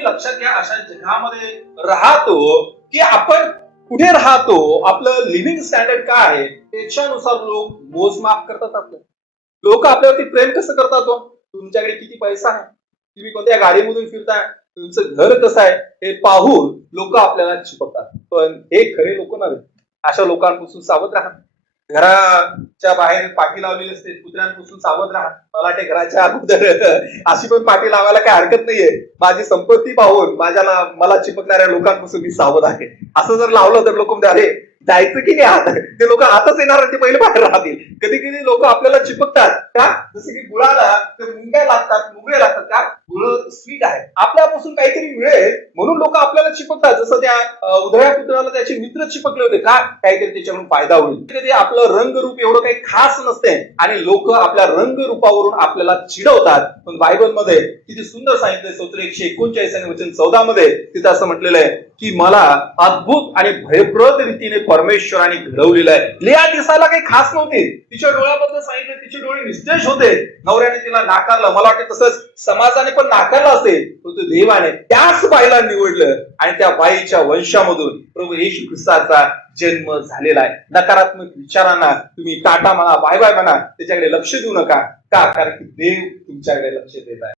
तुम्ही लक्षात घ्या, अशा जगामध्ये राहतो की आपण कुठे राहतो, आपलं लिव्हिंग स्टँडर्ड काय आहे त्याच्यानुसार लोक मोजमाप करतात. आपलं लोक आपल्यावरती प्रेम कसं करतात हो? तुमच्याकडे किती पैसा आहे, तुम्ही कोणत्या गाडीमधून फिरताय, तुमचं घर कसं आहे हे पाहून लोक आपल्याला चिपकतात. पण हे खरे लोक नव्हे. अशा लोकांपासून सावध राहा. घराच्या बाहेर पाठी लावलेली असते, कुत्र्यांपासून सावध राहा. मला वाटते घराच्या अगोदर अशी पण पाठी लावायला काही हरकत नाहीये. माझी संपत्ती पाहून मला चिपकणाऱ्या लोकांपासून मी सावध आहे. असं जर लावलं तर लोक म्हणते अरे जायचं की नाही आत, ते लोक आताच येणार ते पहिले बाहेर राहतील. कधी कधी लोक आपल्याला चिपकतात का, जसं की गुळाला ते मुंग्या लागतात, मुंगळे लागतात का, गुळ स्वीट आहे, आपल्यापासून काहीतरी मिळेल म्हणून लोक आपल्याला चिपकतात. जसं त्या उधळ्या पुत्राला त्याचे मित्र चिपकले होते का, काहीतरी त्याच्याकडून फायदा होईल. कधी आपलं रंगरूप एवढं काही खास नसते आणि लोक आपल्या रंगरूपावरून आपल्याला चिडवतात. पण बायबल मध्ये किती सुंदर सांगितलंय, स्तोत्र 139 आणि वचन 14 मध्ये तिथं असं म्हटलेलं आहे की मला अद्भुत आणि भयप्रद रीतीने परमेश्वराने घडवलेलं आहे. लेया दिसायला काही खास नव्हती, तिच्या डोळ्याबद्दल सांगितलं तिचे डोळे निस्तेज होते. नवऱ्याने तिला नाकारलं, मला वाटतं तसंच समाजाने पण नाकारलं असेल, परंतु देवाने त्याच बाईला निवडलं आणि त्या बाईच्या वंशामधून प्रभू येशू ख्रिस्ताचा जन्म झालेला आहे. नकारात्मक विचारांना तुम्ही टाटा म्हणा, बाय बाय म्हणा, त्याच्याकडे लक्ष देऊ नका. का, कारण की देव तुमच्याकडे लक्ष देत आहे.